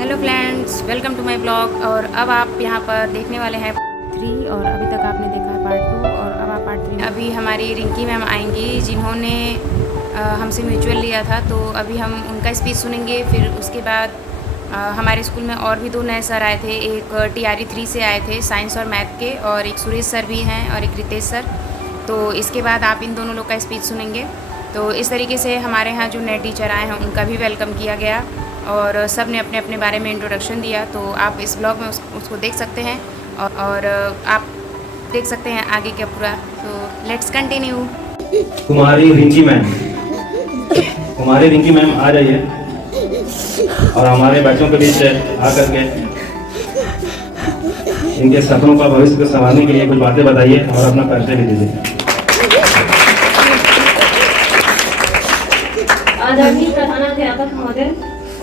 Hello friends, welcome to my blog. और अब आप यहाँ पर देखने वाले हैं 3 और अभी तक आपने देखा है पार्ट 2 और अब आप पार्ट 3। अभी हमारी रिंकी मैम आएंगी जिन्होंने हमसे म्यूचुअल लिया था, तो अभी हम उनका स्पीच सुनेंगे। फिर उसके बाद हमारे स्कूल में और भी 2 नए सर आए थे। एक TRE 3 से आए थे साइंस और मैथ के, और एक सुरेश सर भी हैं और एक रितेश सर। तो इसके बाद आप इन दोनों लोग का स्पीच सुनेंगे। तो इस तरीके से हमारे यहाँ जो नए टीचर आए हैं उनका भी वेलकम किया गया और सब ने अपने अपने बारे में इंट्रोडक्शन दिया। तो आप इस ब्लॉग में उसको देख सकते हैं और आप देख सकते हैं आगे क्या पूरा। तो लेट्स कंटिन्यू। कुमारी रिंकी मैम आ जाइए और हमारे बच्चों के बीच आकर के इनके सपनों का भविष्य को संभालने के लिए कुछ बातें बताइए और अपना परिचय भी दीजिए। आदरणीय प्रधानाध्यापक महोदय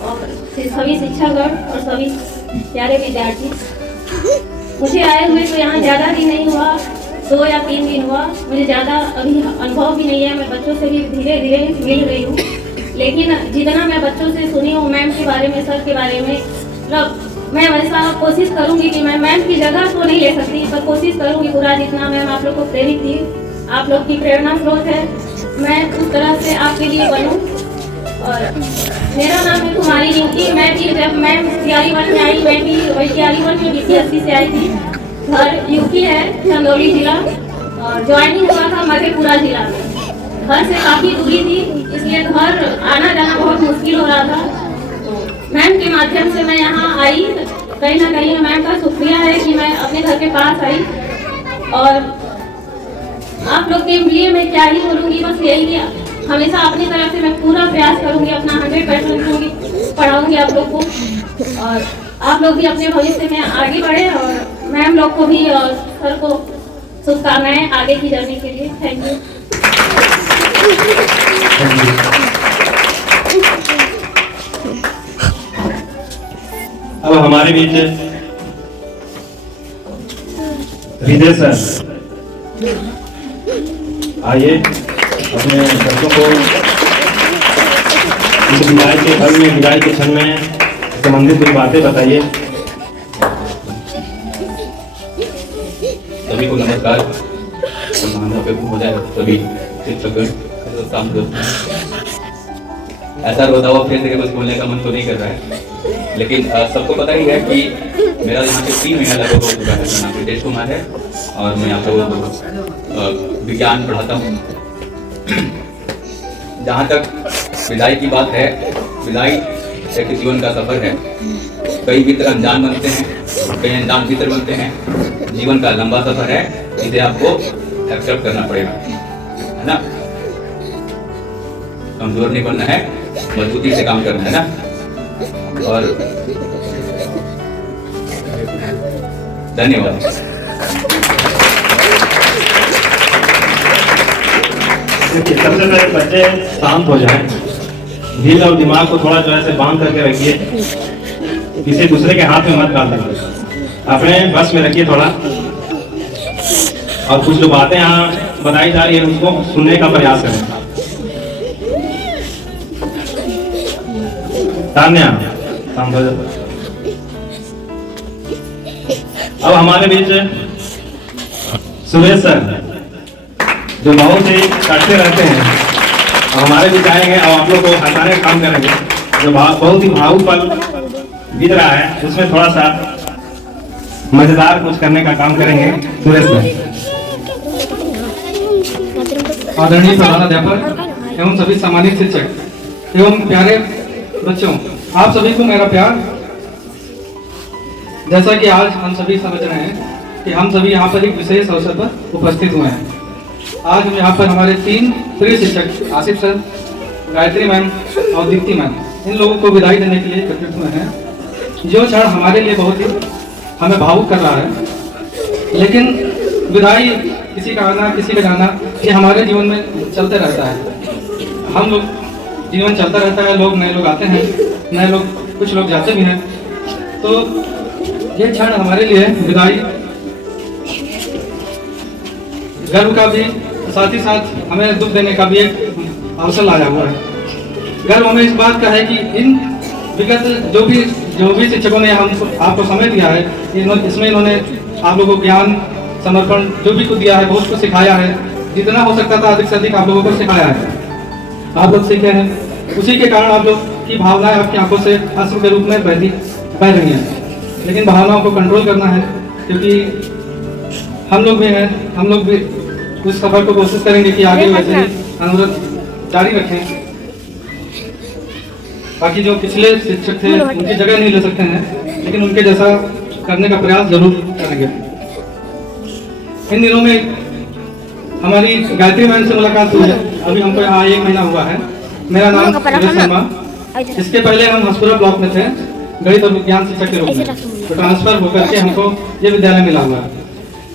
और सभी शिक्षकगण और सभी प्यारे विद्यार्थी, मुझे आए हुए तो यहाँ ज़्यादा दिन नहीं हुआ, 2 या 3 दिन हुआ। मुझे ज़्यादा अभी अनुभव भी नहीं है, मैं बच्चों से भी धीरे धीरे मिल रही हूँ। लेकिन जितना मैं बच्चों से सुनी हूँ मैम के बारे में, सर के बारे में, मतलब मैं वैसा कोशिश करूँगी कि मैं मैम की जगह तो नहीं ले सकती, पर कोशिश करूँगी पूरा जितना मैम आप लोग को प्रेरित थी, आप लोग की प्रेरणा स्रोत है, मैं उस तरह से आपके लिए बनूँ। और मेरा नाम है कुमारी रिंकी। मैं भी जब मैम TRE 1 में आई, मैं भी वही TRE 1 में BC80 से आई थी। घर यूपी है, चंदौली जिला, और ज्वाइनिंग हुआ था मधेपुरा जिला में। घर से काफ़ी दूरी थी, इसलिए घर आना जाना बहुत मुश्किल हो रहा था। तो मैम के माध्यम से मैं यहाँ आई। कहीं ना कहीं मैम का शुक्रिया है कि मैं अपने घर के पास आई। और आप लोग के लिए मैं क्या ही बोलूँगी, बस यही कि हमेशा अपनी तरफ से मैं पूरा प्रयास करूंगी, अपना 100% दूंगी, पढ़ाऊंगी आप लोग को, और आप लोग भी अपने भविष्य में आगे बढ़े। और मैम लोग को भी और सर को शुभकामनाएं आगे की जर्नी के लिए। Thank you. अब हमारे बीच हृदय सर आइए, अपने बच्चों को इस विदाई के पल में, विदाई के क्षण में संबंधित कुछ बातें बताइए। सभी को नमस्कार। हो जाए सभी शिक्षक ऐसा रोता हुआ फिर से कुछ बोलने का मन तो नहीं कर रहा है, लेकिन सबको पता ही है कि मेरा यहाँ पे 3 महीना लगभग हो चुका है। मेरा नाम रितेश कुमार है और मैं आप लोगों को विज्ञान पढ़ाता हूँ। जहाँ तक विदाई की बात है, विदाई एक जीवन का सफर है। कई मित्र अनजान बनते हैं, कई अनजान मित्र बनते हैं। जीवन का लंबा सफर है, इसे आपको एक्सेप्ट करना पड़ेगा, है ना। कमजोर नहीं बनना है, मजबूती से काम करना है ना। और धन्यवाद। सबसे पहले बच्चे शांत हो जाएं, दिल और दिमाग को थोड़ा जो है बांध करके रखिए, किसी दूसरे के हाथ में मत डाल दीजिए, अपने बस में रखिए थोड़ा। और कुछ जो बातें यहाँ बताई जा रही है उसको सुनने का प्रयास करें। तान्या, शांत हो जाओ। अब हमारे बीच सुरेश सर जो बहुत ही करते रहते हैं और हमारे भी आएंगे और आप लोग को हंसाने का काम करेंगे। जो बहुत ही भावुक पल बीत रहा है उसमें थोड़ा सा मजेदार कुछ करने का काम करेंगे सुरेश सर। आदरणीय प्रधानाध्यापक एवं सभी सम्मानित शिक्षक एवं प्यारे बच्चों, आप सभी को मेरा प्यार। जैसा कि आज हम सभी समझ रहे हैं कि हम सभी यहाँ पर एक विशेष अवसर पर उपस्थित हुए हैं। आज हम यहाँ पर हमारे 3 प्रिय शिक्षक आसिफ सर, गायत्री मैम और दीप्ति मैम, इन लोगों को विदाई देने के लिए एकत्रित हुए हैं। जो क्षण हमारे लिए बहुत ही हमें भावुक कर रहा है, लेकिन विदाई, किसी का आना किसी का जाना, ये हमारे जीवन में चलते रहता है। हम लोग जीवन चलता रहता है, लोग नए लोग आते हैं, नए लोग, कुछ लोग जाते भी हैं। तो ये क्षण हमारे लिए विदाई गर्व का भी, साथ ही साथ हमें दुख देने का भी एक अवसर लाया हुआ है। गर्व हमें इस बात का है कि इन विगत जो भी जो भी शिक्षकों ने हम आपको समय दिया है, इसमें इन्होंने आप लोगों को ज्ञान समर्पण जो भी कुछ दिया है बहुत कुछ सिखाया है। जितना हो सकता था अधिक से अधिक आप लोगों को सिखाया है, आप लोग सीखे हैं। उसी के कारण आप लोग की भावनाएं आपकी आंखों से अश्रु के रूप में बह रही हैं। लेकिन भावनाओं को कंट्रोल करना है, क्योंकि हम लोग भी हैं, हम लोग भी उस सफर को कोशिश करेंगे कि आगे वैसे ही अनुरोध जारी रखें। बाकी जो पिछले शिक्षक थे उनकी जगह नहीं ले सकते हैं, लेकिन उनके जैसा करने का प्रयास जरूर करेंगे। इन दिनों में हमारी गायत्री मैम से मुलाकात हुई है। अभी हमको यहाँ 1 महीना हुआ है। मेरा नाम सुरेश शर्मा। इसके पहले हम हसपुरा ब्लॉक में थे, गणित और विज्ञान शिक्षक के रूप में। तो ट्रांसफर होकर के हमको ये विद्यालय मिला हुआ है।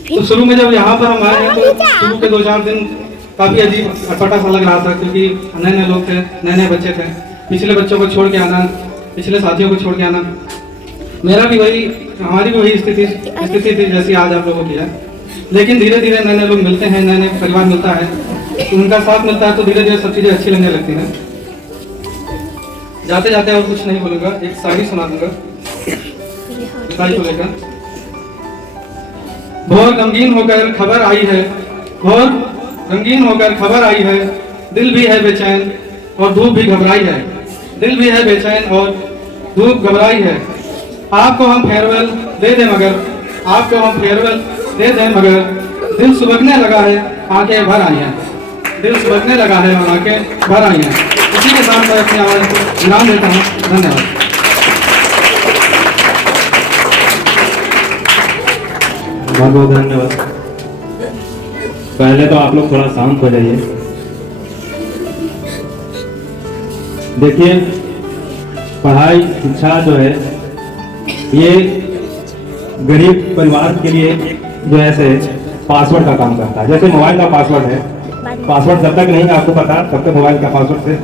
तो शुरू में जब यहाँ पर हम आए हैं तो शुरू के 2-4 दिन काफ़ी अजीब अटपटा सा लग रहा था, क्योंकि नए नए लोग थे, नए नए बच्चे थे। पिछले बच्चों को छोड़ के आना, पिछले साथियों को छोड़ के आना, हमारी भी वही स्थिति थी जैसी आज आप लोगों की है। लेकिन धीरे धीरे नए नए लोग मिलते हैं, नए नए परिवार मिलता है, उनका साथ मिलता है, तो धीरे धीरे सब चीज़ें अच्छी लगने लगती हैं। जाते जाते और कुछ नहीं बोलूँगा, एक शायरी सुना दूंगा ईसाई को लेकर। बहुत गमगीन होकर खबर आई है, बहुत गमगीन होकर खबर आई है, दिल भी है बेचैन और धूप भी घबराई है, दिल भी है बेचैन और धूप घबराई है। आपको हम फेयरवेल दे दें मगर, आपको हम फेयरवेल दे दें मगर, दिल सुबकने लगा है, आंखें भर आई हैं, दिल सुबकने लगा है और आंखें भर आई हैं। इसी के साथ मैं अपनी आवाज़ को विराम देता हूँ। धन्यवाद। बहुत बहुत धन्यवाद। पहले तो आप लोग थोड़ा शांत हो जाइए। देखिए, पढ़ाई शिक्षा जो है ये गरीब परिवार के लिए जो है पासवर्ड का काम करता है। जैसे मोबाइल का पासवर्ड है, पासवर्ड जब तक नहीं आपको पता तब तक मोबाइल का पासवर्ड से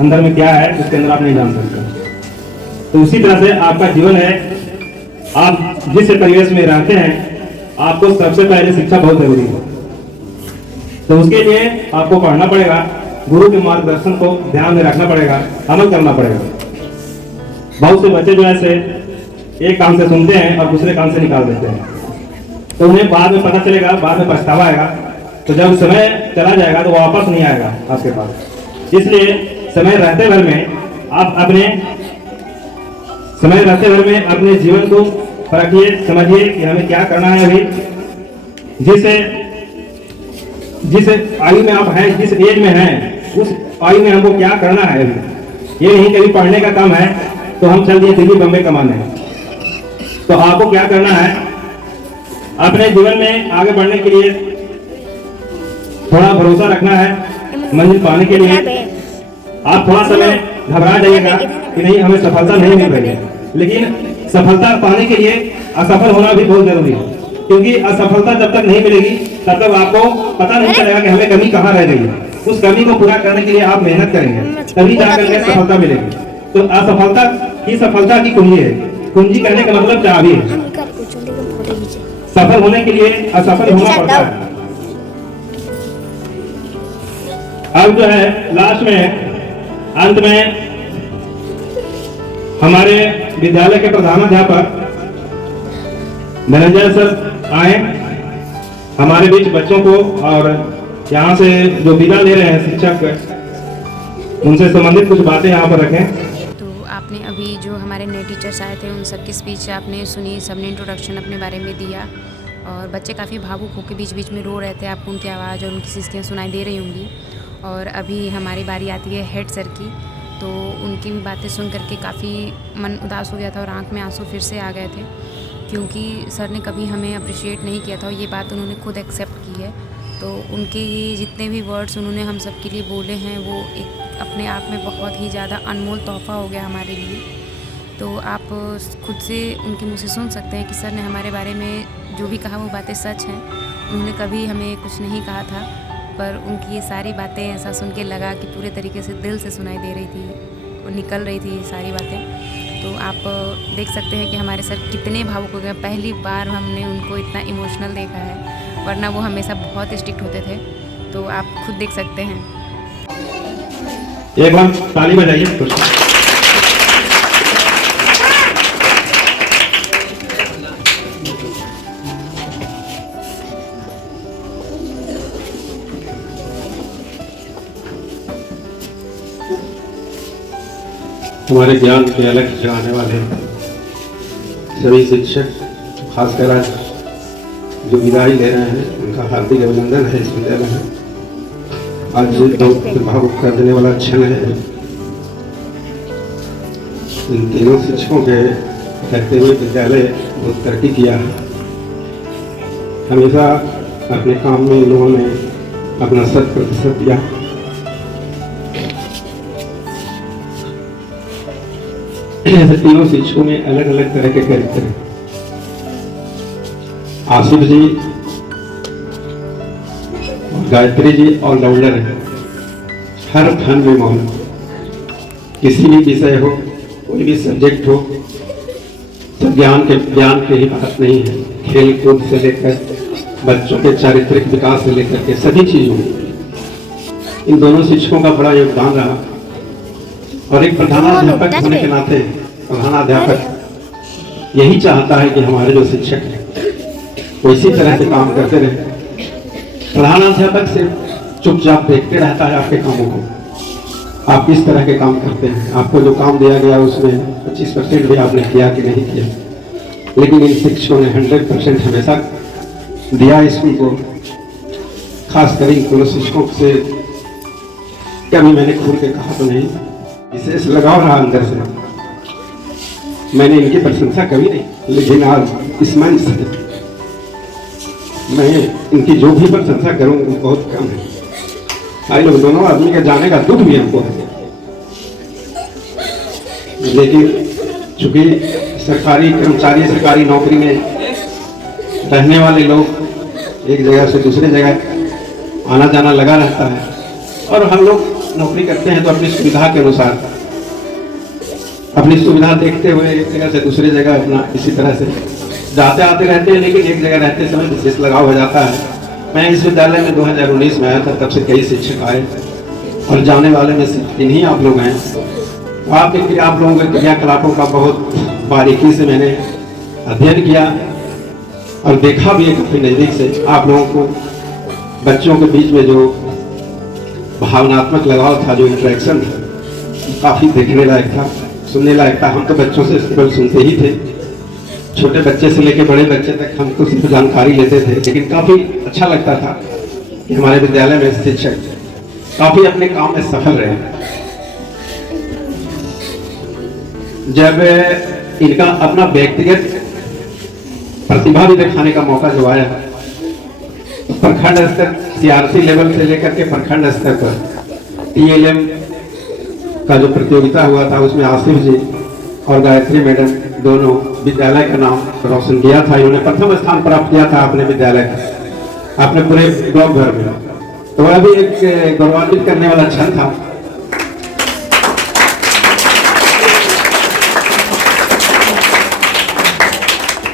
अंदर में क्या है उसके अंदर आप नहीं जान सकते। तो उसी तरह से आपका जीवन है, आप जिस परिवेश में रहते हैं आपको सबसे पहले शिक्षा बहुत जरूरी है। तो उसके लिए आपको पढ़ना पड़ेगा, गुरु के मार्गदर्शन को ध्यान में रखना पड़ेगा, अमल करना पड़ेगा। बहुत से बच्चे जो है एक काम से सुनते हैं और दूसरे काम से निकाल देते हैं, तो उन्हें बाद में पता चलेगा, बाद में पछतावा आएगा। तो जब समय चला जाएगा तो वापस नहीं आएगा आपके पास। इसलिए समय रहते भर में आप अपने जीवन को परखिए, समझिए कि हमें क्या करना है। अभी जिस आयु में आप हैं, जिस एज में हैं, उस आयु में हमको क्या करना है। अभी ये नहीं कभी पढ़ने का काम है तो हम चल दिए दिल्ली बम्बई कमाने। तो आपको क्या करना है, अपने जीवन में आगे बढ़ने के लिए थोड़ा भरोसा रखना है। मंजिल पाने के लिए आप थोड़ा समय घबरा जाइएगा कि नहीं हमें सफलता नहीं मिल रही है, लेकिन सफलता पाने के लिए असफल होना भी बहुत जरूरी है। क्योंकि असफलता जब तक नहीं मिलेगी तब तक आपको पता नहीं चलेगा कि हमें कमी कहाँ रह गई है। उस कमी को पूरा करने के लिए आप मेहनत करेंगे, तभी जाकर के सफलता मिलेगी। तो असफलता ही सफलता की कुंजी है। कुंजी कहने का मतलब चाबी है। सफल होने के लिए असफल होना पड़ता है। अब जो है लास्ट में अंत में हमारे विद्यालय के प्रधानाध्यापक धनंजय सर आए हमारे बीच बच्चों को, और यहाँ से जो विदा ले रहे हैं शिक्षक, उनसे संबंधित कुछ बातें यहाँ पर रखें। आपने अभी जो हमारे नए टीचर्स आए थे उन सब की स्पीच आपने सुनी, सबने इंट्रोडक्शन अपने बारे में दिया और बच्चे काफ़ी भावुक होकर बीच बीच में रो रहे थे। आपको उनकी आवाज़ और उनकी सिस्कियाँ सुनाई दे रही होंगी। और अभी हमारी बारी आती है हेड सर की, तो उनकी भी बातें सुन करके काफ़ी मन उदास हो गया था और आंख में आंसू फिर से आ गए थे, क्योंकि सर ने कभी हमें अप्रिशिएट नहीं किया था और ये बात उन्होंने खुद एक्सेप्ट की है। तो उनके ये जितने भी वर्ड्स उन्होंने हम सब के लिए बोले हैं वो एक अपने आप में बहुत ही ज़्यादा अनमोल तोहफ़ा हो गया हमारे लिए। तो आप खुद से उनके मुँह से सुन सकते हैं कि सर ने हमारे बारे में जो भी कहा वो बातें सच हैं। उन्होंने कभी हमें कुछ नहीं कहा था, पर उनकी ये सारी बातें ऐसा सुन के लगा कि पूरे तरीके से दिल से सुनाई दे रही थी और निकल रही थी ये सारी बातें। तो आप देख सकते हैं कि हमारे सर कितने भावुक हो गए। पहली बार हमने उनको इतना इमोशनल देखा है, वरना वो हमेशा बहुत स्ट्रिक्ट होते थे। तो आप खुद देख सकते हैं। एक बार ताली बजाइए। हमारे ज्ञान के अलग जगाने वाले सभी शिक्षक, खासकर आज जो विदाई ले रहे हैं उनका हार्दिक अभिनंदन है इस विद्यालय में। आज बहुत भावुक कर देने वाला क्षण है। इन तीनों शिक्षकों के कहते हुए विद्यालय बहुत तरक्की किया है। हमेशा अपने काम में इन लोगों ने अपना 100% दिया। ऐसे तीनों शिक्षकों में अलग अलग तरह के कैरेक्टर हैं। आसिफ जी और गायत्री जी ऑलराउंडर है, हर फन में मौन, किसी भी विषय हो, कोई भी सब्जेक्ट हो, तो ज्ञान के ही बात नहीं है। खेल कूद से लेकर बच्चों के चारित्रिक विकास से लेकर के सभी चीजों में इन दोनों शिक्षकों का बड़ा योगदान रहा। और एक प्रधानाध्यापक होने के नाते प्रधानाध्यापक यही चाहता है कि हमारे जो शिक्षक हैं वो इसी तरह से काम करते रहे। प्रधानाध्यापक सिर्फ चुपचाप देखते रहता है आपके कामों को, आप किस तरह के काम करते हैं, आपको जो काम दिया गया उसमें 25% भी आपने किया कि नहीं किया। लेकिन इन शिक्षकों ने 100% हमेशा दिया स्कूल को। खासकर इन दोनों शिक्षकों से कभी मैंने खुल के कहा तो नहीं, विशेष लगाव रहा अंदर से। मैंने इनकी प्रशंसा कभी नहीं, लेकिन आज इस मंच से मैं इनकी जो भी प्रशंसा करूं वो बहुत कम है। आई लोग दोनों आदमी के जाने का दुख भी हमको है, लेकिन चूंकि सरकारी कर्मचारी, सरकारी नौकरी में रहने वाले लोग एक जगह से दूसरी जगह आना जाना लगा रहता है, और हम लोग नौकरी करते हैं तो अपनी सुविधा के अनुसार, अपनी सुविधा देखते हुए एक जगह से दूसरी जगह अपना इसी तरह से जाते आते रहते हैं। लेकिन एक जगह रहते समय विशेष लगाव हो जाता है। मैं इस विद्यालय में 2019 में आया था, तब से कई शिक्षक आए और जाने वाले में सिर्फ इन्हीं आप लोग हैं। आप लोगों के क्रियाकलापों का बहुत बारीकी से मैंने अध्ययन किया और देखा भी एक अपने नज़दीक से। आप लोगों को बच्चों के बीच में जो भावनात्मक लगाव था, जो इंटरेक्शन था, काफ़ी देखने लायक था, सुनने लायक था। हम तो बच्चों से केवल सुनते ही थे, छोटे बच्चे से लेकर बड़े बच्चे तक हम तो सिर्फ जानकारी लेते थे। लेकिन काफ़ी अच्छा लगता था कि हमारे विद्यालय में शिक्षक काफ़ी अपने काम में सफल रहे। जब इनका अपना व्यक्तिगत प्रतिभा भी दिखाने का मौका जो आया, प्रखंड स्तर CRC लेवल से लेकर के प्रखंड स्तर पर TLM का जो प्रतियोगिता हुआ था, उसमें आसिफ जी और गायत्री मैडम दोनों विद्यालय का नाम रोशन किया था। इन्होंने प्रथम स्थान प्राप्त किया था अपने विद्यालय का, अपने पूरे ब्लॉक भर में। तो वह भी एक गौरवान्वित करने वाला क्षण था।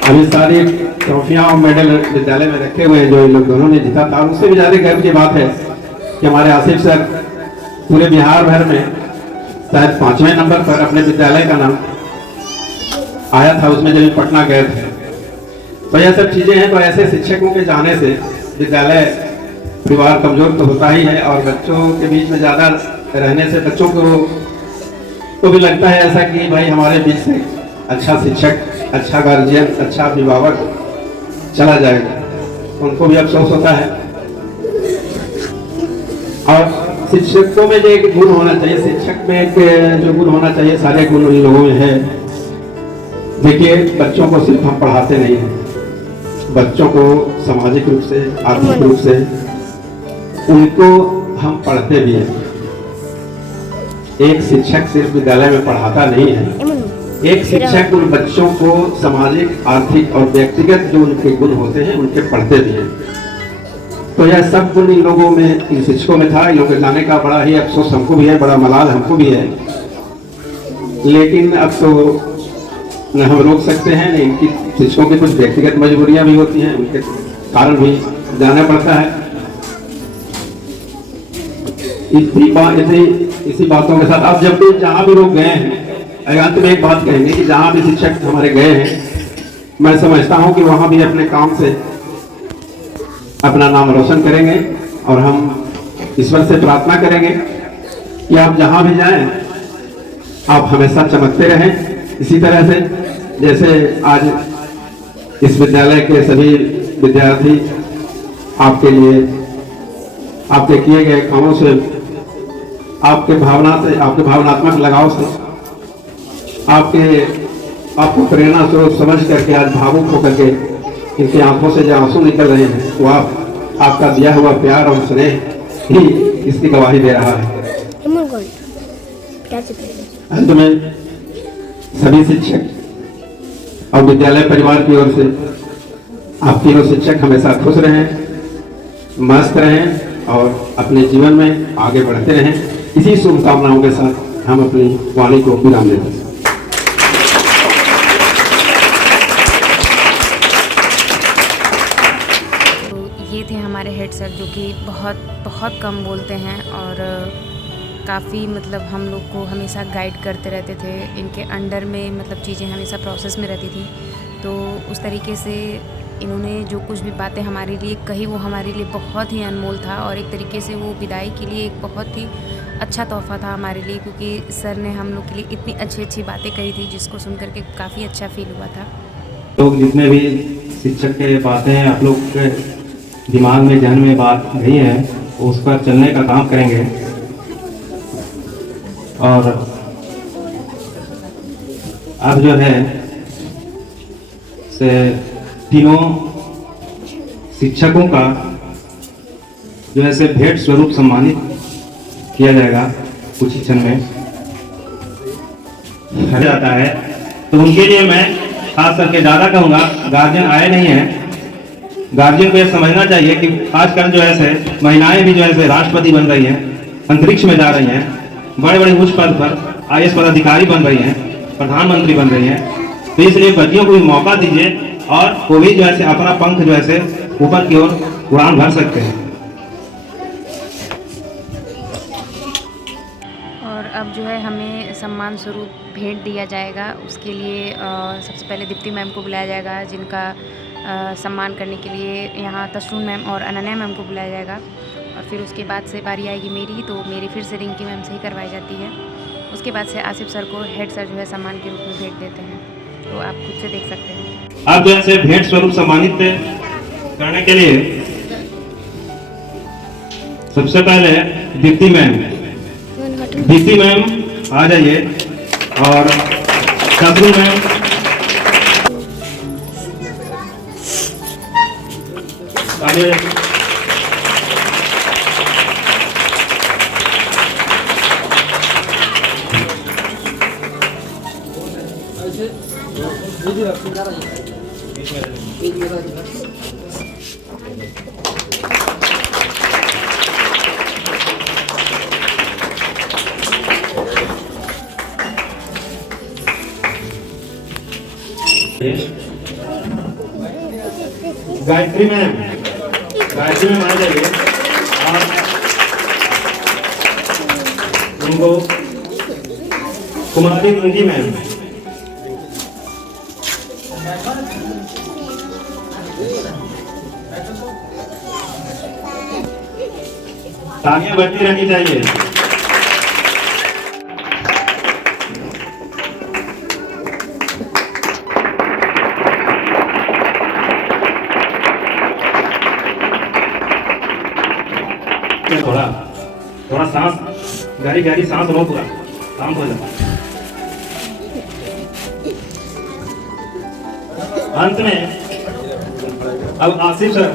अभी सारी ट्रॉफियां और मेडल विद्यालय में रखे हुए हैं जो इन लोग दोनों ने जीता था। उससे भी ज्यादा गर्व की बात है कि हमारे आसिफ सर पूरे बिहार भर में शायद 5वें नंबर पर अपने विद्यालय का नाम आया था उसमें, जब पटना गए थे। तो यह सब चीजें हैं। तो ऐसे शिक्षकों के जाने से विद्यालय परिवार कमजोर तो होता ही है, और बच्चों के बीच में ज्यादा रहने से बच्चों को भी लगता है ऐसा कि भाई हमारे बीच से अच्छा शिक्षक, अच्छा गार्जियन, अच्छा अभिभावक चला जाएगा, उनको भी अफसोस होता है। और शिक्षकों में जो एक गुण होना चाहिए, शिक्षक में एक जो गुण होना चाहिए, सारे गुण उन लोगों में है। देखिए, बच्चों को सिर्फ हम पढ़ाते नहीं हैं, बच्चों को सामाजिक रूप से, आर्थिक रूप से उनको हम पढ़ते भी हैं। एक शिक्षक सिर्फ विद्यालय में पढ़ाता नहीं है, एक शिक्षक उन बच्चों को सामाजिक, आर्थिक और व्यक्तिगत जो उनके गुण होते हैं उनके पढ़ते भी हैं। तो यह सब गुण इन लोगों में, इन शिक्षकों में था। इन लोगों के जाने का बड़ा ही अफसोस हमको भी है, बड़ा मलाल हमको भी है। लेकिन अब तो न हम रोक सकते हैं, न इनकी शिक्षकों की कुछ व्यक्तिगत मजबूरियां भी होती हैं, उनके कारण भी जाना पड़ता है। इसी बातों के साथ आप जब भी जहाँ भी लोग गए हैं, अंत में एक बात कहेंगे कि जहाँ भी शिक्षक हमारे गए हैं, मैं समझता हूँ कि वहाँ भी अपने काम से अपना नाम रोशन करेंगे। और हम ईश्वर से प्रार्थना करेंगे कि आप जहाँ भी जाएं आप हमेशा चमकते रहें इसी तरह से, जैसे आज इस विद्यालय के सभी विद्यार्थी आपके लिए, आपके किए गए कामों से, आपके भावनात्मक लगाव से, आपको प्रेरणा स्रोत समझ करके आज भावुक होकर के इनकी आंखों से जो आंसू निकल रहे हैं, वो आपका दिया हुआ प्यार और स्नेह ही इसकी गवाही दे रहा है। अंत में सभी शिक्षक और विद्यालय परिवार की ओर से आप तीनों शिक्षक हमेशा खुश रहें, मस्त रहें और अपने जीवन में आगे बढ़ते रहें। इसी शुभकामनाओं के साथ हम अपनी वाणी को विराम देते हैं। ये थे हमारे हेड सर, जो कि बहुत कम बोलते हैं और काफ़ी मतलब हम लोग को हमेशा गाइड करते रहते थे। इनके अंडर में मतलब चीज़ें हमेशा प्रोसेस में रहती थी, तो उस तरीके से इन्होंने जो कुछ भी बातें हमारे लिए कही वो हमारे लिए बहुत ही अनमोल था और एक तरीके से वो विदाई के लिए एक बहुत ही अच्छा तोहफ़ा था हमारे लिए, क्योंकि सर ने हम लोग के लिए इतनी अच्छी बातें कही थी जिसको सुन करके काफ़ी अच्छा फील हुआ था। लोग जितने भी शिक्षक के बातें आप लोग के दिमाग में जहन में बात गई है, उस पर चलने का काम करेंगे और अब जो है से तीनों शिक्षकों का जो है से भेंट स्वरूप सम्मानित किया जाएगा कुछ ही क्षण में जाता है। तो उनके लिए मैं खास करके ज़्यादा कहूँगा, गार्जियन आए नहीं हैं, गार्जियन को यह समझना चाहिए कि आजकल जो है से महिलाएं भी जो है से राष्ट्रपति बन रही हैं, अंतरिक्ष में जा रही हैं, बड़े बड़े उच्च पद पर आईएएस पदाधिकारी बन रही हैं, प्रधानमंत्री बन रही हैं। तो इसलिए बच्चियों को भी मौका दीजिए और वो भी जो है से अपना पंख जो है से ऊपर की ओर उड़ान भर सकते हैं। और अब जो है हमें सम्मान स्वरूप भेंट दिया जाएगा। उसके लिए सबसे पहले दीप्ति मैम को बुलाया जाएगा, जिनका सम्मान करने के लिए यहाँ तशरून मैम और अनन्या मैम को बुलाया जाएगा। और फिर उसके बाद से बारी आएगी मेरी, तो मेरी फिर से रिंकी मैम से ही करवाई जाती है। उसके बाद से आसिफ सर को हेड सर जो है सम्मान के रूप में भेंट देते हैं, तो आप खुद से देख सकते हैं। अब जो है भेंट स्वरूप सम्मानित करने के लिए सबसे पहले दीप्ति मैम आ जाइए और तशरून मैम आगे। गायत्री मैम आ जाइए और उनको कुमारी रिंकी मैम, तालियां बजती रहनी चाहिए। थोड़ा सांस गहरी सांस लो, पूरा शांत हो जाए। अंत में अब आसिफ सर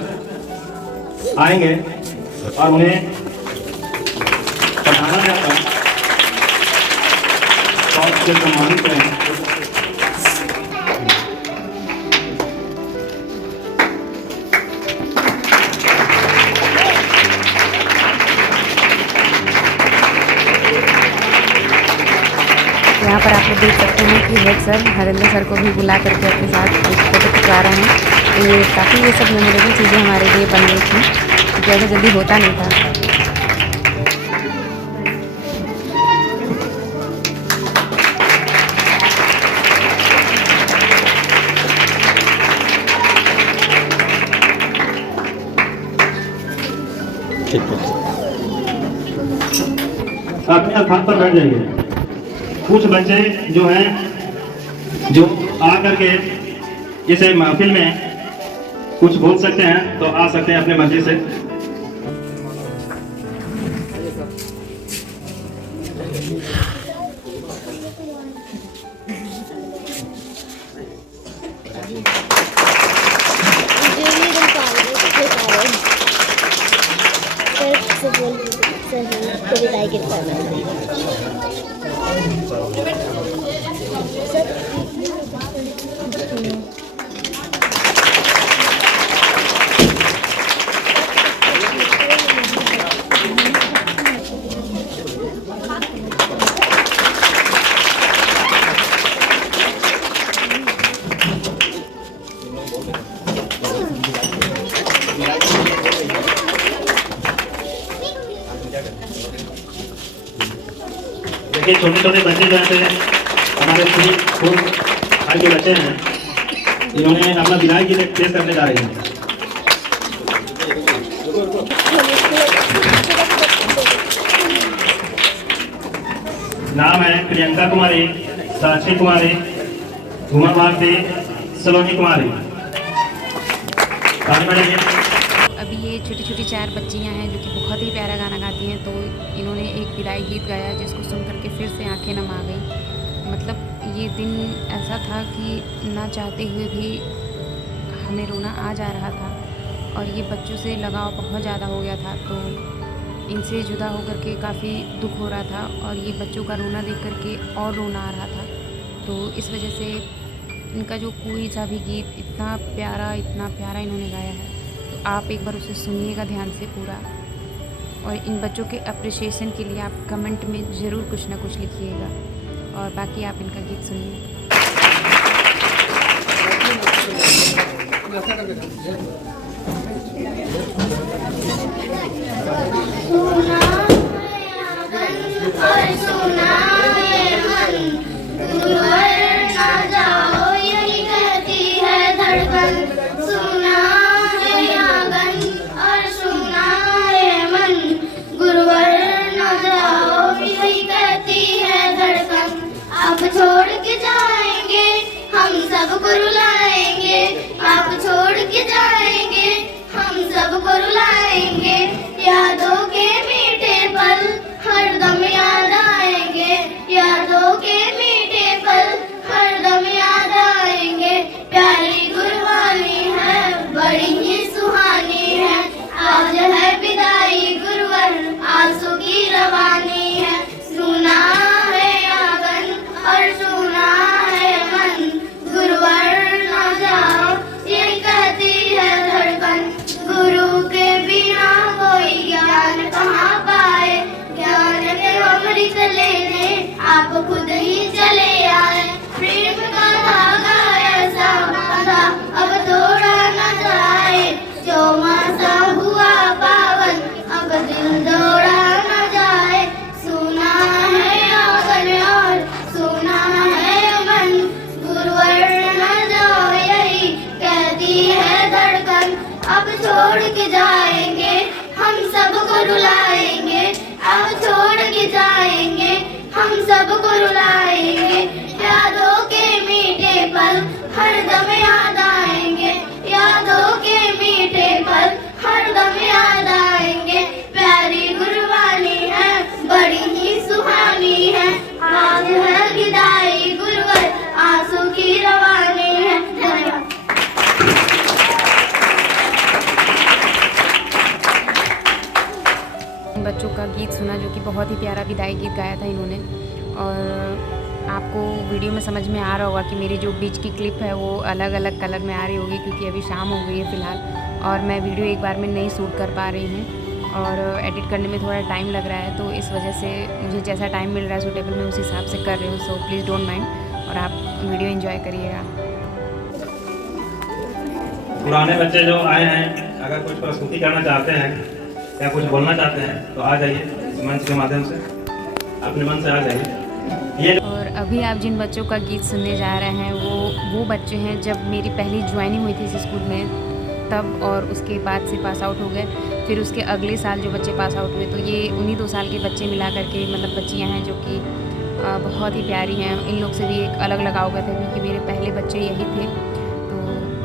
आएंगे और उन्हें पढ़ाना जाता और उससे सम्मानित करेंगे। यहाँ पर आप लोग देख सकते हैं कि हेड सर हरिंदर सर को भी बुला करके अपने साथ फोटो खिंचवा रहे हैं। तो ये काफ़ी ये सब मेमोरेबल चीज़ें हमारे लिए बन गई थी, क्योंकि ऐसा जल्दी होता नहीं था। अपने स्थान पर बैठ जाइए। कुछ बच्चे जो हैं जो आ करके इस महफिल में कुछ बोल सकते हैं तो आ सकते हैं अपने मर्जी से। देखिए छोटे छोटे बच्चे जो हैं हमारे स्कूल के बच्चे हैं, इन्होंने अपना विदाई गीत पेश करने जा रहे हैं। नाम है प्रियंका कुमारी, साक्षी कुमारी, घुमा भारती, सलोनी कुमारी। अभी ये छोटी छोटी 4 बच्चियां हैं जो कि बहुत ही प्यारा गाना गाती हैं, तो इन्होंने एक विदाई गीत गाया जिसको सुन करके फिर से आंखें नम आ गई। मतलब ये दिन ऐसा था कि ना चाहते हुए भी हमें रोना आ जा रहा था और ये बच्चों से लगाव बहुत ज़्यादा हो गया था, तो इनसे जुदा होकर के काफ़ी दुख हो रहा था और ये बच्चों का रोना देख करके और रोना आ रहा था। तो इस वजह से इनका जो कोई सा भी गीत इतना प्यारा इन्होंने गाया है, तो आप एक बार उसे सुनिएगा ध्यान से पूरा, और इन बच्चों के अप्रिसिएशन के लिए आप कमेंट में ज़रूर कुछ ना कुछ लिखिएगा, और बाकी आप इनका गीत सुनिए। छोड़ के जाएंगे हम सबको रुलाएंगे, आप छोड़ के जाएंगे हम सबको रुलाएंगे। यादों के मीठे पल हरदम याद आएंगे, यादों के मीठे पल हरदम याद आएंगे। प्यारी गुरबानी है बड़ी ही सुहानी है, आज है विदाई गुरुवर आंसू की रवानी है। सुना और सुना है मन गुरुवर ना जाओ ये कहती है धड़कन। गुरु के बिना कोई ज्ञान कहाँ पाए, ज्ञान के अमृत लेने आप खुद ही चले आए। प्रेम का धागा ऐसा बंधा अब तोड़ा न जाए, जो मासा हुआ पावन अब दिल दौड़ा न जाए। सुना है आंगन और सुना है मन गुरुवर न जाओ यही कहती है धड़कन। अब छोड़ के जाएंगे हम सबको रुलाएंगे, अब छोड़ के जाएंगे हम सबको रुलाएंगे। यादों के मीठे पल हरदम याद आएंगे, यादों के मीठे पल हरदम याद आएंगे। प्यारी गुरबानी है बड़ी ही सुहानी है, आज है विदाई गुरुवर आंसू की रवानी है। धन्यवाद। बच्चों का गीत सुना जो कि बहुत ही प्यारा विदाई गीत गाया था इन्होंने, और आपको वीडियो में समझ में आ रहा होगा कि मेरी जो बीच की क्लिप है वो अलग अलग कलर में आ रही होगी, क्योंकि अभी शाम हो गई है फ़िलहाल और मैं वीडियो एक बार में नहीं शूट कर पा रही हूँ और एडिट करने में थोड़ा टाइम लग रहा है, तो इस वजह से मुझे जैसा टाइम मिल रहा है सूटेबल मैं उस हिसाब से कर रही हूँ। सो प्लीज़ डोंट माइंड और आप वीडियो एंजॉय करिएगा। पुराने बच्चे जो आए हैं अगर कुछ प्रस्तुति करना चाहते हैं या कुछ बोलना चाहते हैं तो आ जाइए मंच के माध्यम से, अपने मन से आ जाइए। और अभी आप जिन बच्चों का गीत सुनने जा रहे हैं वो बच्चे हैं जब मेरी पहली ज्वाइनिंग हुई थी इस स्कूल में तब, और उसके बाद से पास आउट हो गए। फिर उसके अगले साल जो बच्चे पास आउट हुए तो ये उन्हीं 2 साल के बच्चे मिला करके मतलब बच्चियाँ हैं जो कि बहुत ही प्यारी हैं। इन लोग से भी एक अलग लगाव गया था क्योंकि मेरे पहले बच्चे यही थे। तो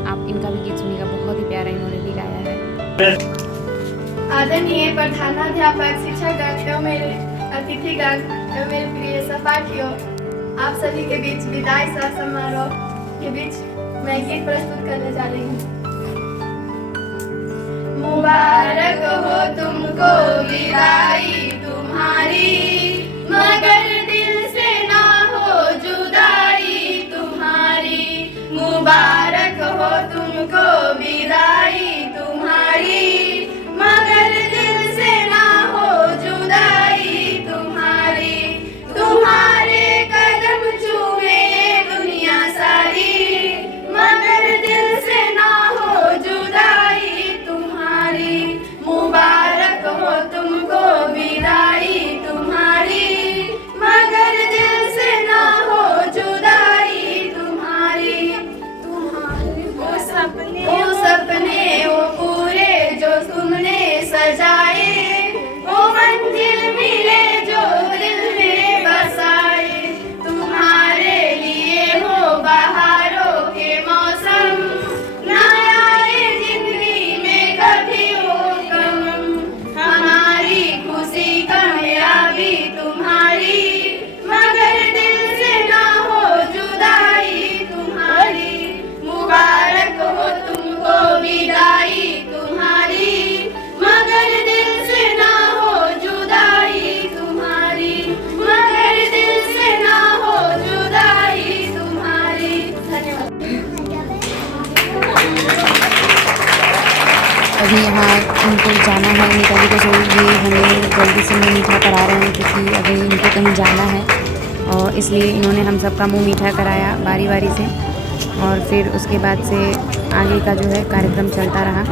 आप इनका भी गीत सुनिएगा, बहुत ही प्यारा इन्होंने भी गाया है। आदरणीय प्रधानाध्यापक, शिक्षकगण एवं मेरे अतिथिगण एवं मेरे प्रिय सहपाठियों, आप सभी के बीच विदाई समारोह के बीच मैं गीत प्रस्तुत करने जा रही हूँ। मुबारक हो तुमको विदाई तुम्हारी, मगर दिल से ना हो जुदाई तुम्हारी। मुबारक हो तुमको विदाई तुम्हारी, मगर दिल से ना हो जुदाई तुम्हारी। तुम्हारे कदम चूमे दुनिया सारी, मगर दिल से ना हो जुदाई तुम्हारी। मुबारक हो तुमको विदाई तुम्हारी, मगर दिल से ना हो जुदाई तुम्हारी। वो सपने वो पूरे जो तुमने सजाए, वो मंजिल मिले जो दिल में बसाए। तुम्हारे लिए हो बहारों के मौसम, ना आए जिंदगी में कभी वो गम। हमारी खुशी कामयाबी तुम्हारी, मगर दिल से ना हो जुदाई तुम्हारी। मुबारक हो तुमको विदाई तुम्हारी, मगर दिल से ना हो जुदाई तुम्हारी। मगर दिल से ना हो जुदाई तुम्हारी। धन्यवाद। अभी यहाँ उनको जाना है नेताजी को, ये हमें जल्दी से मुँह मीठा करा रहे हैं क्योंकि अभी इनको कहीं जाना है और इसलिए इन्होंने हम सबका मुँह मीठा कराया बारी बारी से। और फिर उसके बाद से आगे का जो है कार्यक्रम चलता रहा।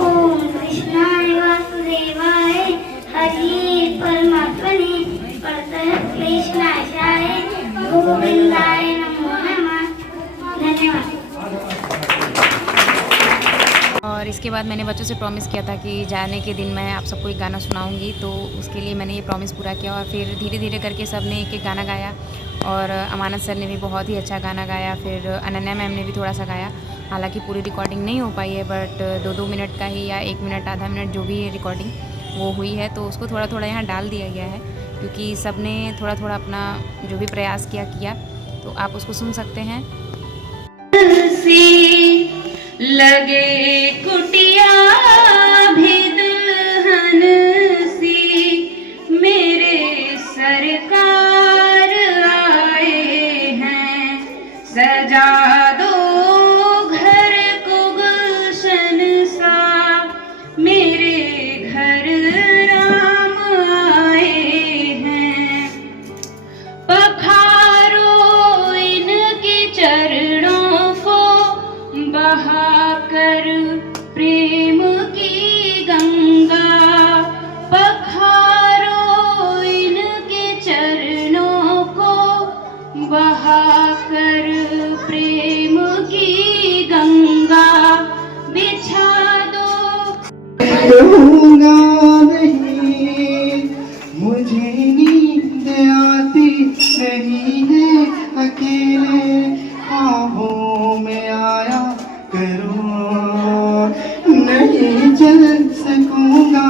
ओम कृष्णाय वासुदेवाय हरि परमात्मने क्लेशनाशाय गोविंदाय नमो नमः। धन्यवाद। और इसके बाद मैंने बच्चों से प्रॉमिस किया था कि जाने के दिन मैं आप सबको एक गाना सुनाऊंगी, तो उसके लिए मैंने ये प्रॉमिस पूरा किया। और फिर धीरे धीरे करके सब ने एक एक गाना गाया और अमानत सर ने भी बहुत ही अच्छा गाना गाया, फिर अनन्या मैम ने भी थोड़ा सा गाया। हालांकि पूरी रिकॉर्डिंग नहीं हो पाई है, बट 2-2 मिनट का ही या 1 मिनट आधा मिनट जो भी रिकॉर्डिंग वो हुई है, तो उसको थोड़ा थोड़ा यहाँ डाल दिया गया है क्योंकि सब ने थोड़ा थोड़ा अपना जो भी प्रयास किया, तो आप उसको सुन सकते हैं। लगे कुटिया भी दुल्हन सी, मेरे सरकार आए हैं। सजा दो घर को गुलशन सा, मेरे घर राम आए हैं। पखारो इनके चरणों को, बहाकर प्रेम की गंगा। पखारो इनके चरणों को, बहाकर प्रेम की गंगा। बिछा दो कहूँगा नहीं, मुझे नींद आती नहीं है, अकेले ख्वाबों में आया करो। नहीं चल सकूँगा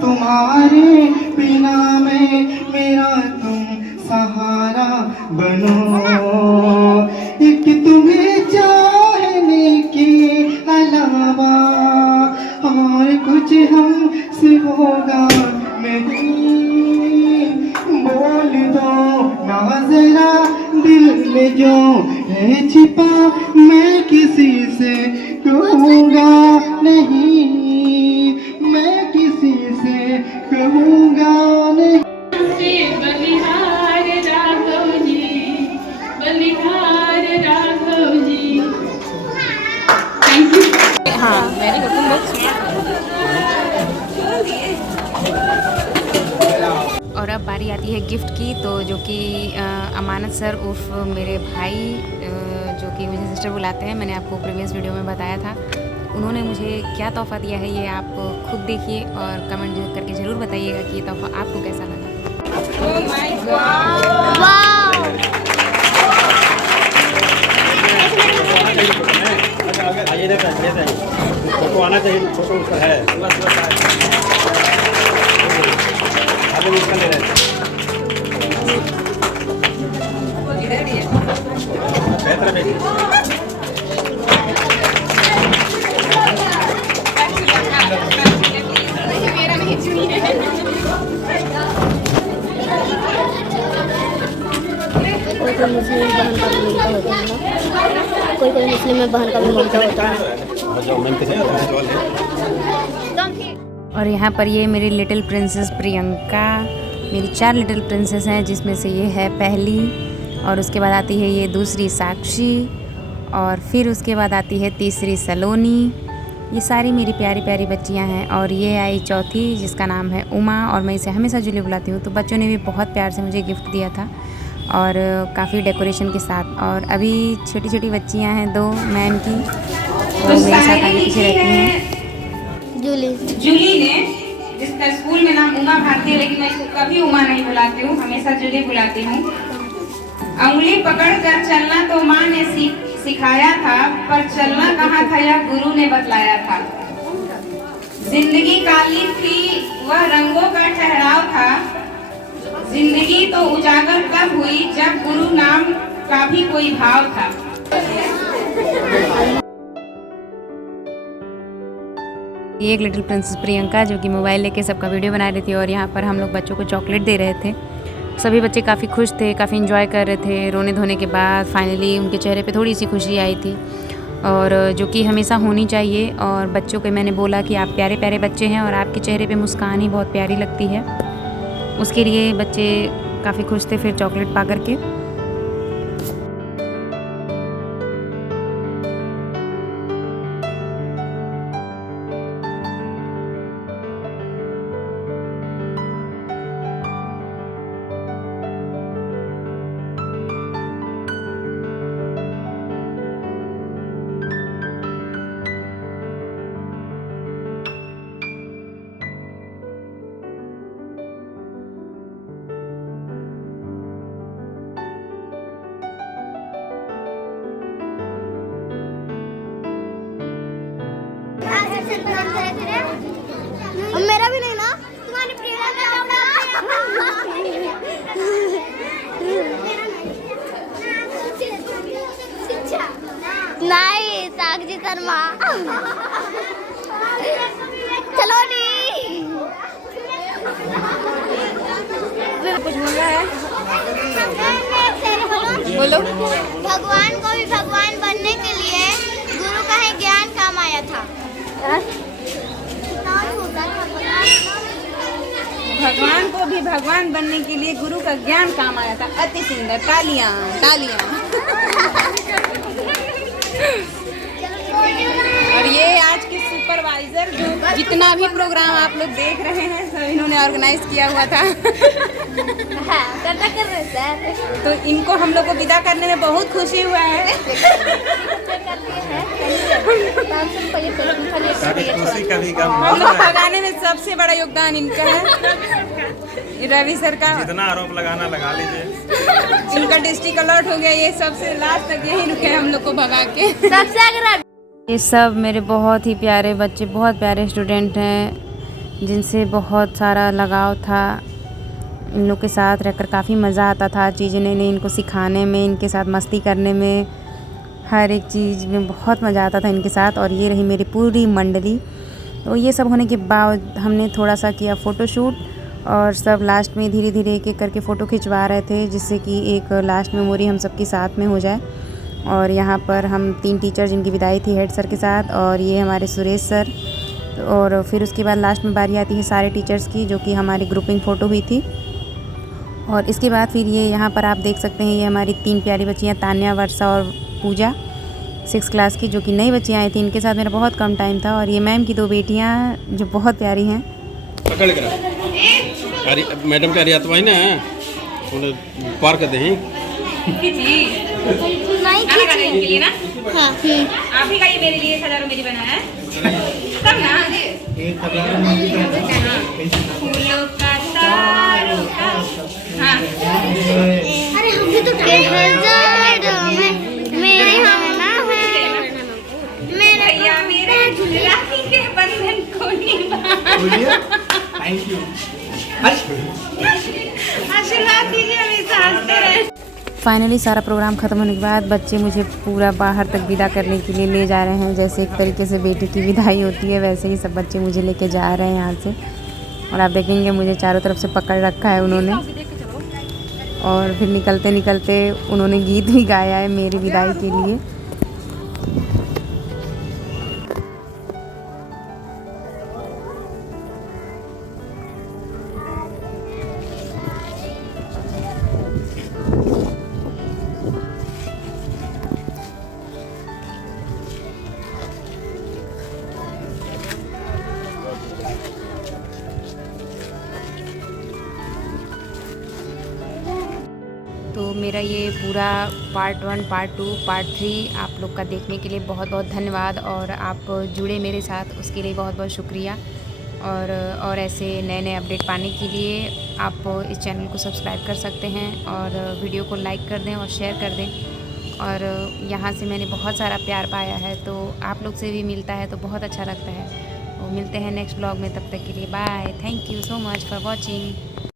तुम्हारे बिना मैं, मेरा तुम सहारा बनो। एक तुम्हें चाहने के अलावा और कुछ हमसे होगा नहीं। बोल दो ना जरा दिल में जो है छिपा, मैं किसी से कहूँगा नहीं, मैं किसी से कहूँगा नहीं। बलिहार राघव जी, बलिहार हाँ वेरी गुड, तुम बहुत स्मार्ट हो। और अब बारी आती है गिफ्ट की, तो जो कि अमानत सर उर्फ मेरे भाई जो कि मुझे सिस्टर बुलाते हैं, मैंने आपको प्रीवियस वीडियो में बताया था, उन्होंने मुझे क्या तोहफ़ा दिया है ये आप खुद देखिए और कमेंट करके ज़रूर बताइएगा कि ये तोहफ़ा आपको कैसा लगा। ओह माय गॉड, फोटो आना चाहिए, फोटो उसका है कोई मुस्लिम बहन का भी मिलता होता है ना, कोई मुस्लिम में बहन का भी मिलता होता है। और यहाँ पर ये मेरी लिटिल प्रिंसेस प्रियंका, मेरी 4 लिटिल प्रिंसेस हैं, जिसमें से ये है पहली, और उसके बाद आती है ये दूसरी साक्षी, और फिर उसके बाद आती है तीसरी सलोनी। ये सारी मेरी प्यारी प्यारी बच्चियाँ हैं। और ये आई चौथी, जिसका नाम है उमा, और मैं इसे हमेशा जूली बुलाती हूँ। तो बच्चों ने भी बहुत प्यार से मुझे गिफ्ट दिया था और काफ़ी डेकोरेशन के साथ। और अभी छोटी छोटी बच्चियाँ हैं 2 मैम की, वो मेरे साथ आगे पीछे रहती हैं। जूली ने, जिसका स्कूल में नाम उमा भारती है, लेकिन मैं इसको कभी उमा नहीं बुलाती हूँ, हमेशा जूली बुलाती हूँ। उंगली पकड़कर चलना तो माँ ने सिखाया था, पर चलना कहाँ था यह गुरु ने बतलाया था। जिंदगी काली थी वह रंगों का ठहराव था, जिंदगी तो उजागर कब हुई जब गुरु नाम का भी कोई भाव था। ये एक लिटिल प्रिंसेस प्रियंका जो कि मोबाइल लेके सबका वीडियो बना रही थी, और यहाँ पर हम लोग बच्चों को चॉकलेट दे रहे थे। सभी बच्चे काफ़ी खुश थे, काफ़ी एंजॉय कर रहे थे। रोने धोने के बाद फाइनली उनके चेहरे पे थोड़ी सी खुशी आई थी, और जो कि हमेशा होनी चाहिए। और बच्चों को मैंने बोला कि आप प्यारे प्यारे बच्चे हैं और आपके चेहरे पे मुस्कान ही बहुत प्यारी लगती है। उसके लिए बच्चे काफ़ी खुश थे फिर चॉकलेट पा करके। मेरा भी नहीं ना, तुम्हारी प्रियंका नहीं, साक्षी शर्मा। चलो नहीं, कुछ बोलना है? बोलो। भगवान को भी भगवान बनने के लिए गुरु का ही ज्ञान काम आया था। भगवान को भी भगवान बनने के लिए गुरु का ज्ञान काम आया था। अति सुंदर, तालियां तालियां। और ये आज के सुपरवाइजर, जो जितना भी प्रोग्राम आप लोग देख रहे हैं सब इन्होंने ऑर्गेनाइज किया हुआ था। कर रहे सर, तो इनको हम लोग को विदा करने में बहुत खुशी हुआ है। हम लोग भगाने में सबसे बड़ा योगदान इनका है। रवि सर का जितना आरोप लगाना लगा लीजिए। इनका डिस्ट्रिक्ट अलर्ट हो गया, ये सबसे लास्ट तक यही रुके हम लोग को भगा के। सबसे अगर ये सब मेरे बहुत ही प्यारे बच्चे, बहुत प्यारे स्टूडेंट हैं, जिनसे बहुत सारा लगाव था। इन लोग के साथ रहकर काफ़ी मज़ा आता था, चीज़ें नई नई इनको सिखाने में, इनके साथ मस्ती करने में, हर एक चीज़ में बहुत मज़ा आता था इनके साथ। और ये रही मेरी पूरी मंडली। तो ये सब होने के बाद हमने थोड़ा सा किया फ़ोटोशूट, और सब लास्ट में धीरे धीरे एक एक करके फ़ोटो खिंचवा रहे थे, जिससे कि एक लास्ट मेमोरी हम सबके साथ में हो जाए। और यहाँ पर हम 3 टीचर जिनकी विदाई थी हेड सर के साथ, और ये हमारे सुरेश सर। और फिर उसके बाद लास्ट में बारी आती है सारे टीचर्स की, जो कि हमारी ग्रुपिंग फ़ोटो हुई थी। और इसके बाद फिर ये यहाँ पर आप देख सकते हैं, ये हमारी 3 प्यारी बच्चियाँ तान्या, वर्षा और पूजा। 6 क्लास की, जो कि नई बच्चियाँ आई थी। इनके साथ मेरा बहुत कम टाइम था। और ये मैम की 2 बेटियाँ जो बहुत प्यारी हैं। पकड़ कर मैडम का रियात भाई ना पार कर दें के लिए ना। हाँ। आप ही का ये मेरे लिए हजारों मेरी बनाया है तब ना। फूलों का तारों का। हाँ। अरे हम भी तो मेरे भैया मेरे राखी के बंधन को निभा। Thank you. आशीर्वाद दीजिए, हमेशा हंसते रहे। फाइनली सारा प्रोग्राम ख़त्म होने के बाद बच्चे मुझे पूरा बाहर तक विदा करने के लिए ले जा रहे हैं। जैसे एक तरीके से बेटी की विदाई होती है, वैसे ही सब बच्चे मुझे लेके जा रहे हैं यहाँ से। और आप देखेंगे मुझे चारों तरफ से पकड़ रखा है उन्होंने। और फिर निकलते निकलते उन्होंने गीत भी गाया है मेरी विदाई के लिए। तो मेरा ये पूरा पार्ट 1, पार्ट 2, पार्ट 3 आप लोग का देखने के लिए बहुत बहुत धन्यवाद। और आप जुड़े मेरे साथ, उसके लिए बहुत बहुत शुक्रिया। और ऐसे नए नए अपडेट पाने के लिए आप इस चैनल को सब्सक्राइब कर सकते हैं और वीडियो को लाइक कर दें और शेयर कर दें। और यहाँ से मैंने बहुत सारा प्यार पाया है, तो आप लोग से भी मिलता है तो बहुत अच्छा लगता है। और मिलते हैं नेक्स्ट ब्लॉग में, तब तक के लिए bye. Thank you so much for watching.